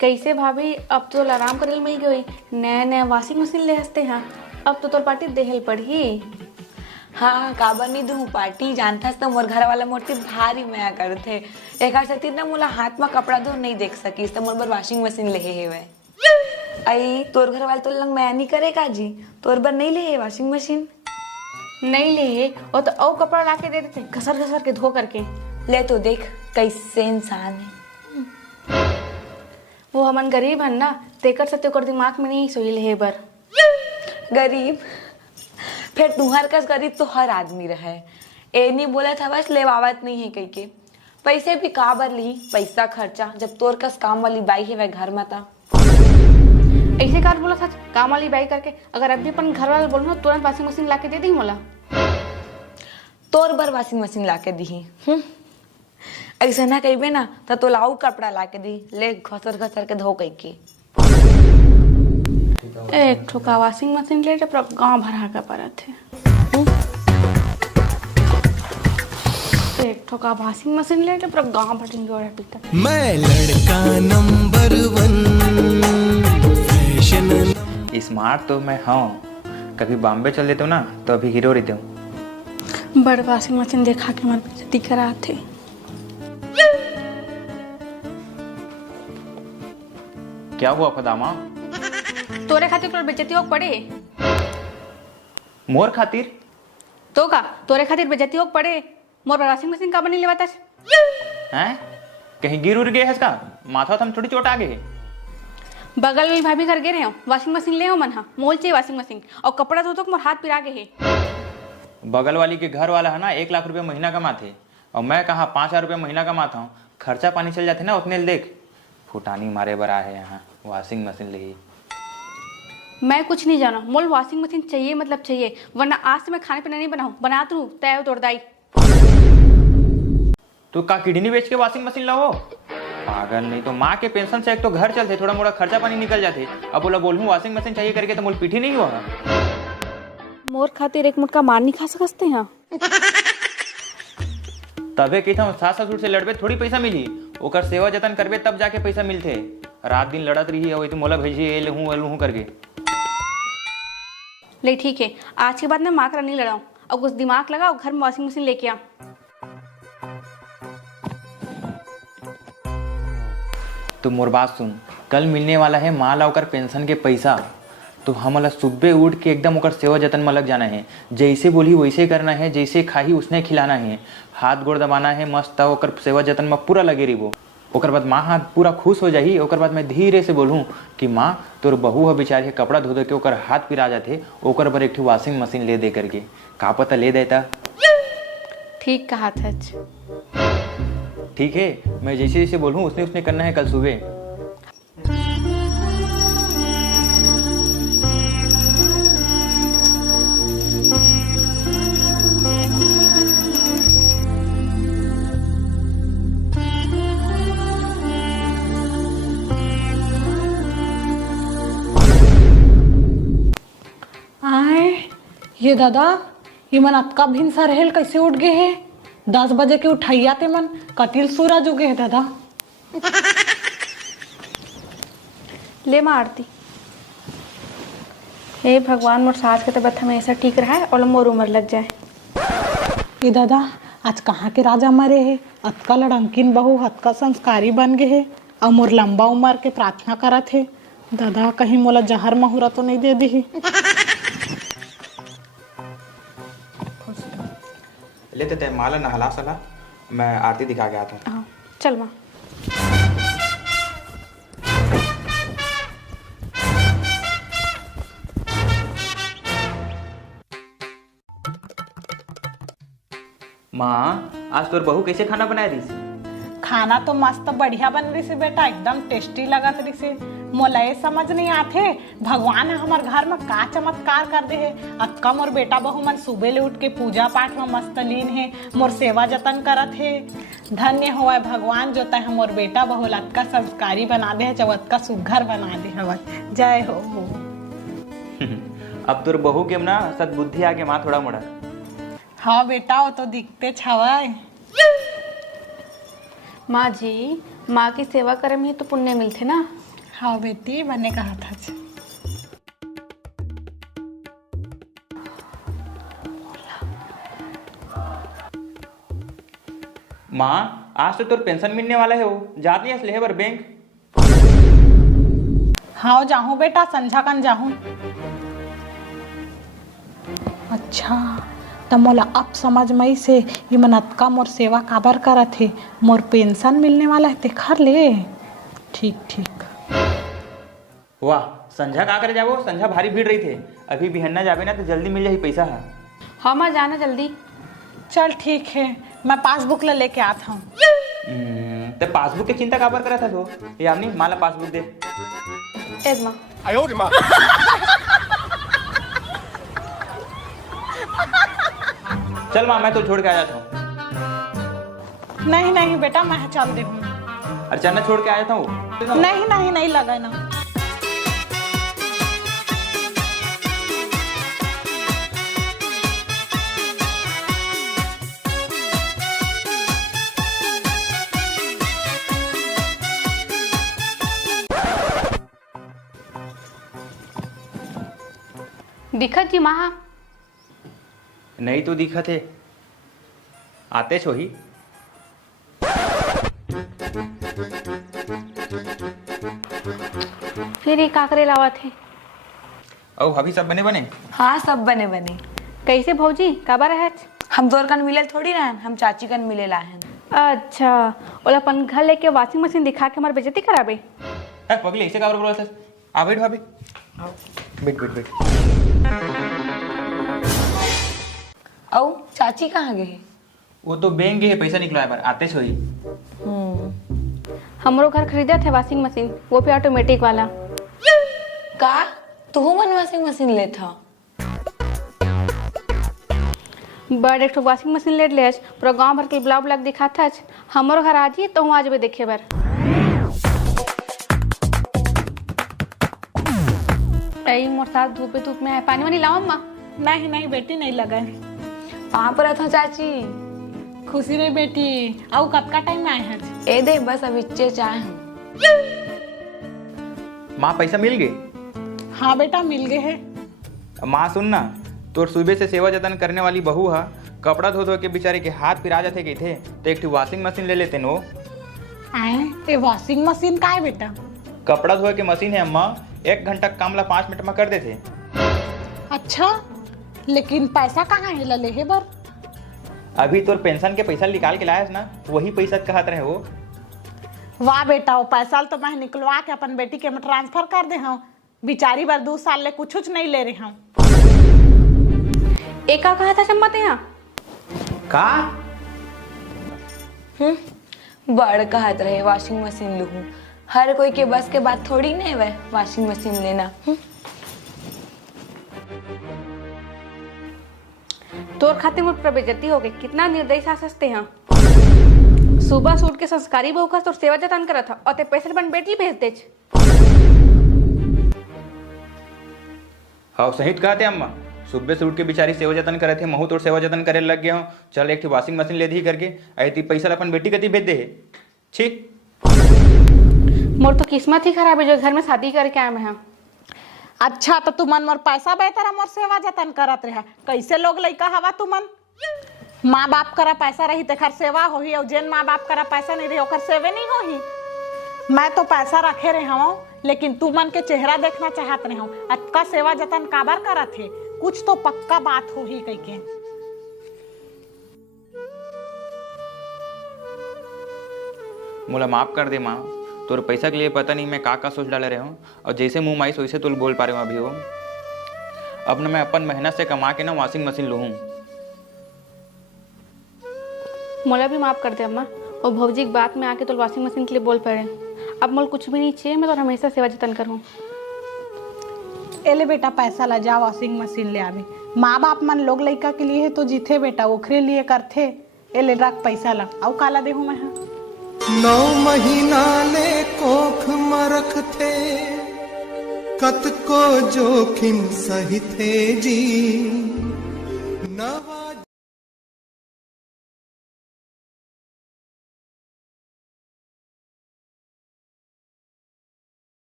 कैसे भाभी, अब तो आराम करे मिल गई। नया नया वॉशिंग मशीन ले हंसते हैं। अब तो तोर पार्टी देहल पड़ी। हाँ काबर नहीं दूँ पार्टी। जानता तो मोर घर वाला मोर भारी मया करते। एक सती ना मोला हाथ में कपड़ा धो नहीं देख सकीस तो मोर बर वॉशिंग मशीन ले हेवे। आई तोर घर वाले तो लंग मया नहीं करे का जी। तोर बर नहीं ले वॉशिंग मशीन। नहीं ले वो तो औ कपड़ा ला के दे देते घसर घसर के धो करके। ले तो देख कैसे इंसान है। वो हमन गरीब हन ना, तेकर से तेकर दिमाग में नहीं सोई ले बर। गरीब फिर तुहर कस गरीब तो हर आदमी रहे। ए नहीं बोला था बस लेवावत नहीं है कहीं के। पैसे भी काबर ली पैसा खर्चा जब तोर कस काम वाली बाई है वह घर में था। ऐसे कार बोला था काम वाली बाई करके। अगर अभी अपन घर वाले बोलो तुरंत वॉशिंग मशीन ला के दे दी मोला। तोर बर वॉशिंग मशीन ला के दी। ऐसा ना कही ना तो लाऊ कपड़ा ला के दी। ले घसर घसर के धो कही के। एक ठोका वॉशिंग मशीन ले पूरा गांव भरा का परत है। एक ठोका वॉशिंग मशीन ले पूरा गांव भर पीता। मैं लड़का नंबर 1 फैशन। स्मार्ट तो मैं हाँ, कभी बॉम्बे चल देता हूँ ना तो अभी हीरो रहते हूँ। बड़ वॉशिंग मशीन देखा के हमारे बेइज्जती करा थे। क्या हुआ फदामा? तोरे खातिर तोर बेइज्जती हो पड़े। मोर खातिर? तो का तोरे खातिर बेइज्जती हो पड़े। मोर वॉशिंग मशीन का बनी लेवाता हैं? कहीं गिर उड़ गए है इसका? माथा तो हम थोड़ी चोट आ गए। बगल में भाभी घर गए रहे हो वॉशिंग मशीन ले हो मन हा मोल चाहिए वॉशिंग मशीन और कपड़ा धो तो मोर हाथ पिरा गए है। बगल वाली के घर वाला है ना 1 लाख रुपए महीना कमाते और मैं कहाँ 5,000 रुपये महीना कमाता हूँ। खर्चा पानी चल जाते ना उतने देख। फुटानी मारे बरा है यहाँ वॉशिंग मशीन ले। मैं कुछ नहीं जाना। मोल वॉशिंग मशीन चाहिए मतलब चाहिए, वरना आज से मैं खाने पीना नहीं बनाऊं। बना तू तय तोड़दाई। तू का किडनी बेच के वॉशिंग मशीन लाओ? पागल नहीं तो माँ के पेंशन से एक तो घर चलते थोड़ा मोड़ा खर्चा पानी निकल जाते। अब बोला बोलूं वॉशिंग मशीन चाहिए करके तो मोल पीठी नहीं हुआ। मोर खातिर एक मुटका मार नहीं खा सकते हैं। तबे कहता हूँ सास ससुर से लड़बे थोड़ी पैसा मिली। ओकर सेवा जतन करबे तब जाके पैसा मिलते। रात दिन लड़त रही है तो मोला भेजिए लहूँ करके। ले ठीक है, आज के बाद मैं माँ का नहीं लड़ाऊं और कुछ दिमाग लगाओ घर में वॉशिंग मशीन लेके आ। तो मोर बात सुन, कल मिलने वाला है माँ ला ओकर पेंशन के पैसा। तो हमला सुबह उठ के एकदम ओकर सेवा जतन में लग जाना है। जैसे बोली वैसे करना है, जैसे खाही उसने खिलाना है। हाथ गोड़ दबाना है मस्त ओकर सेवा जतन में पूरा लगे रही वो। ओकर बाद माँ हाथ पूरा खुश हो जाही। ओकर बाद मैं धीरे से बोलूँ कि माँ तोर बहू है बेचारी है कपड़ा धो के ओकर हाथ पिरा जाते। ओकर पर एक वॉशिंग मशीन ले दे करके का पता ले देता। ठीक कहा था। ठीक है, मैं जैसे जैसे बोलूँ उसने उसने करना है कल सुबह। ये दादा ये मन अतका भिनसा रहेल कैसे उठ गए है? 10 बजे के उठाइया ते मन कतिल सूरज उगे है दादा। ले माँ आरती। हे भगवान मोर सास के तबियत हमेशा ठीक रहा है और मोर उम्र लग जाए। ये दादा आज कहाँ के राजा मरे है? अतका लड़ंकिन बहू अतका संस्कारी बन गए है और मोर लंबा उम्र के प्रार्थना करत है। दादा कहीं मोला जहर महुरा तो नहीं दे दी? लेते थे माला नहला सला। मैं आरती दिखा गया था। हाँ चल माँ। माँ आज तोर बहू कैसे खाना बनाए रही? खाना तो मस्त बढ़िया बन रही से बेटा, एकदम टेस्टी लगत रही से। मोला ये समझ नहीं आते भगवान है हमार घर में का चमत्कार कर दे है। अक्का मोर बेटा बहू मन सुबह ले उठ के पूजा पाठ में मस्त लीन है, मोर सेवा जतन करत है। धन्य होवे भगवान जो तय मोर बेटा बहू अतका संस्कारी बना दे है, जब अतका सुघर बना दे हवा। जय हो। अब तोर बहू के ना सद्बुद्धि आगे माँ थोड़ा मोड़ा। हाँ बेटा वो तो दिखते छवाए। माँ जी माँ की सेवा करे में ही तो पुण्य मिलते ना। हाँ बेटी, मैंने कहा था जी। माँ आज तो तोर पेंशन मिलने वाला है, वो जाती है इसलिए बर बैंक। हाँ जाहूँ बेटा, संझा कन जाहूँ। अच्छा, तो मोला अब समझ मई से ये मन अतका मोर सेवा काबर करत हे। मोर पेंशन मिलने वाला है तेखर ले। ठीक ठीक। वाह, संझा का करे जाबो? संझा भारी भीड़ रही थे। अभी बिहन्ना जाबे ना तो जल्दी मिल जाही पैसा है। हाँ माँ, जाना जल्दी। चल ठीक है, मैं पासबुक ला लेके आता हूँ। तो पासबुक की चिंता काबर करा था तो? यामनी माला पासबुक दे। एक माँ। चल माँ, मैं तो छोड़ के आ जाता हूँ। नहीं नहीं बेटा, मैं चल दे हूँ। अर्चना छोड़ के आ जाता हूँ। नहीं नहीं नहीं लगा ना। दिखत जी माँ। नहीं तो दिखा थे, आते छो ही। फिर ये काकरे लावा थे। और अभी सब बने बने? हाँ सब बने बने। कैसे भौजी काबर है? हम तोर कन मिले थोड़ी रहन, हम चाची कन मिले लाहन। अच्छा, ओला अपन घर लेके वॉशिंग मशीन दिखा के हमार बेइज्जती कराबे। पगली ऐसे काबर बोला था? आ बैठ भाभी, बैठ बैठ बैठ। औ चाची कहाँ गए? वो तो बैंक गए पैसा निकलवाए पर, आते छो ही। हमरो घर खरीदा थे वॉशिंग मशीन, वो भी ऑटोमेटिक वाला। का तू मन वॉशिंग मशीन ले था? बड़ एक वॉशिंग मशीन ले ले, पूरा गांव भर के ब्लॉग ब्लॉग दिखा था। हमरो घर आज ही तो हूँ आज भी देखे बर। ऐ मोर साथ धूप में है, पानी वानी लाओ अम्मा। नहीं नहीं बेटी, नहीं लगा। कहाँ पर था चाची? खुशी रे बेटी। आओ कतका टाइम में आए हैं? ए दे बस अब इच्चे चाहे हूँ। माँ पैसा मिल गए? हाँ बेटा, मिल गए हैं। माँ सुन ना, तोर सुबह से सेवा जतन करने वाली बहू है, कपड़ा धो धो के बेचारे के हाथ फिर आ जाते गए थे, तो एक वॉशिंग मशीन ले लेते नो। आए ये वॉशिंग मशीन का है बेटा? कपड़ा धोए के मशीन है अम्मा, 1 घंटा काम ला 5 मिनट में कर देते। अच्छा, लेकिन पैसा कहाँ है ले है बर? अभी तोर पेंशन के पैसा निकाल के लायस ना, वही पैसा कहत रहे वो। वाह बेटा, वो पैसा तो मैं निकलवा के अपन बेटी के में ट्रांसफर कर दे हूँ। बिचारी बार 2 साल ले कुछ नहीं ले रही हूँ। एक का कहा था सम्मत यहाँ का? बड़ कहत रहे वॉशिंग मशीन लूँ। हर कोई के बस के बात थोड़ी नहीं है वॉशिंग मशीन लेना। तोर खातिर मुझ पर बेइज्जती हो गई। कितना निर्दयी सासते हैं। सुबह सूट के संस्कारी बहू का तोर सेवा जतन करा था और ते पैसे बन बेटी भेज दे। हाँ सही तो कहते अम्मा, सुबह से उठ के बेचारी सेवा जतन करे थे, महू तोर सेवा जतन करे लग गया हूँ। चल एक वॉशिंग मशीन ले दी करके आई पैसा अपन बेटी कती भेज दे। छी, मोर तो किस्मत ही खराब है जो घर में शादी करके आए हैं। अच्छा, तो तुमन मोर पैसा बेहतर मोर सेवा जतन करत रहे। कैसे लोग लइका हवा तुमन? माँ बाप करा पैसा रही तेखर सेवा होही, और जेन माँ बाप करा पैसा नहीं रही ओकर सेवे नहीं होही। मैं तो पैसा रखे रहे हूँ, लेकिन तुमन के चेहरा देखना चाहत रहे हूँ। अतका सेवा जतन काबर करत है? कुछ तो पक्का बात होही कह के। मोला माफ कर दे माँ, तोर पैसा के लिए पता नहीं मैं का सोच डाले रहे हूँ, और जैसे मुंह माइस वैसे तुल बोल पा रहे हूँ अभी हो। अब न मैं अपन मेहनत से कमा के ना वॉशिंग मशीन लूँ। मोला भी माफ कर दे अम्मा, और भौजी की बात में आके तो वॉशिंग मशीन के लिए बोल पड़े। अब मोल कुछ भी नहीं चाहिए, मैं तो हमेशा सेवा जतन करूँ। एले बेटा पैसा ला जा वॉशिंग मशीन ले आवे। माँ बाप मन लोग लइका के लिए तो जीते बेटा, ओखरे लिए करथे। एले रख पैसा ला, आउ काला देहू मैं। 9 महीना ले कोख में रखथे, कतको जोखिम सहिथे जी।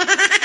है